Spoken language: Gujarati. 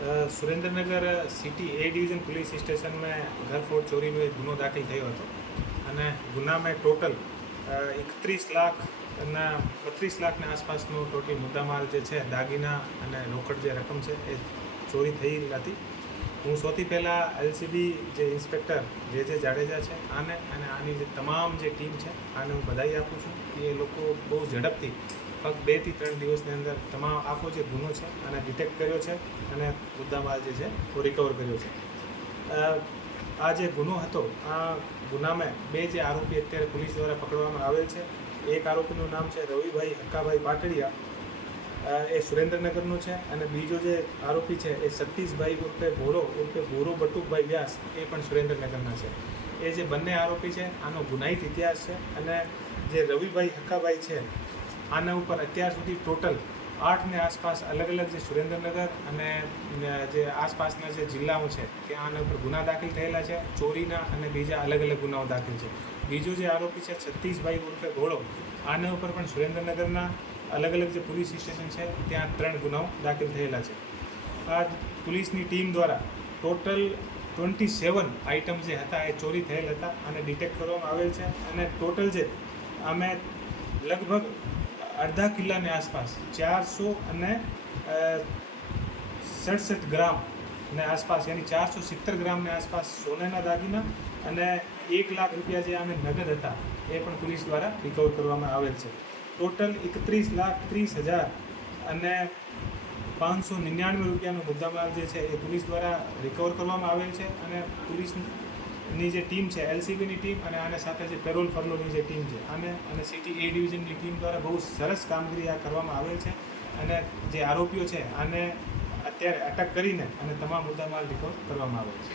सुरेंद्रनगर सिटी ए डिवीज़न पुलिस स्टेशन में घर फोड़ चोरी में गुनो दाखिल થયો હતો અને ગુનામાં ટોટલ 31 લાખ અને 32 લાખની આસપાસનો ટોટલ મુદ્દામાલ જે છે દાગીના અને રોકડ જે રકમ છે એ ચોરી થઈ હતી. હું સૌથી પહેલાં એલસીબી જે ઇન્સ્પેક્ટર જે જાડેજા છે આને અને આની જે તમામ જે ટીમ છે આને હું બધાઈ આપું છું કે એ લોકો બહુ ઝડપથી ફક્ત 2 થી 3 દિવસની અંદર તમામ આખો જે ગુનો છે અને ડિટેક્ટ કર્યો છે અને મુદ્દામાલ જે છે એ રિકવર કર્યો છે. આ જે ગુનો હતો આ ગુનામાં 2 જે આરોપી અત્યારે પોલીસ દ્વારા પકડવામાં આવેલ છે. એક આરોપીનું નામ છે રવિભાઈ હક્કાભાઈ પાટડિયા, એ સુરેન્દ્રનગરનો છે, અને બીજો જે આરોપી છે એ સતીશભાઈ ઉર્ફે ભોરો બટુકભાઈ વ્યાસ, એ પણ સુરેન્દ્રનગરના છે. એ જે બંને આરોપી છે આનો ગુનાહિત ઇતિહાસ છે અને જે રવિભાઈ હક્કાભાઈ છે આના ઉપર અત્યાર સુધી ટોટલ 8ની આસપાસ અલગ અલગ જે સુરેન્દ્રનગર અને જે આસપાસના જે જિલ્લાઓ છે ત્યાં આના ઉપર ગુના દાખલ થયેલા છે, ચોરીના અને બીજા અલગ અલગ ગુનાઓ દાખલ છે. બીજો જે આરોપી છે સતીશભાઈ ઉર્ફે ભોળો, આના ઉપર પણ સુરેન્દ્રનગરના અલગ અલગ જે પોલીસ સ્ટેશન છે ત્યાં 3 ગુનાઓ દાખલ થયેલા છે. આ પોલીસની ટીમ દ્વારા ટોટલ 27 આઇટમ જે હતા એ ચોરી થયેલ હતા અને ડિટેક્ટ કરવામાં આવેલ છે. અને ટોટલ જે અમે લગભગ અડધા કિલ્લાની આસપાસ 467 ગ્રામની આસપાસ યાની 470 ગ્રામની આસપાસ સોનાના દાગીના અને 1 લાખ રૂપિયા જે અમે નગદ હતા એ પણ પોલીસ દ્વારા રિકવર કરવામાં આવેલ છે. ટોટલ 31,30,000 અને 599 રૂપિયાનો મુદ્દામાલ જે છે એ પોલીસ દ્વારા રિકવર કરવામાં આવેલ છે. અને પોલીસની જે ટીમ છે એલસીબીની ટીમ અને આને સાથે જે પેરોલ ફરલોની જે ટીમ છે અને સિટી એ ડિવિઝનની ટીમ દ્વારા બહુ સરસ કામગીરી આ કરવામાં આવેલ છે. અને જે આરોપીઓ છે આને અત્યારે અટક કરીને અને તમામ મુદ્દામાલ રિકવર કરવામાં આવેલ છે.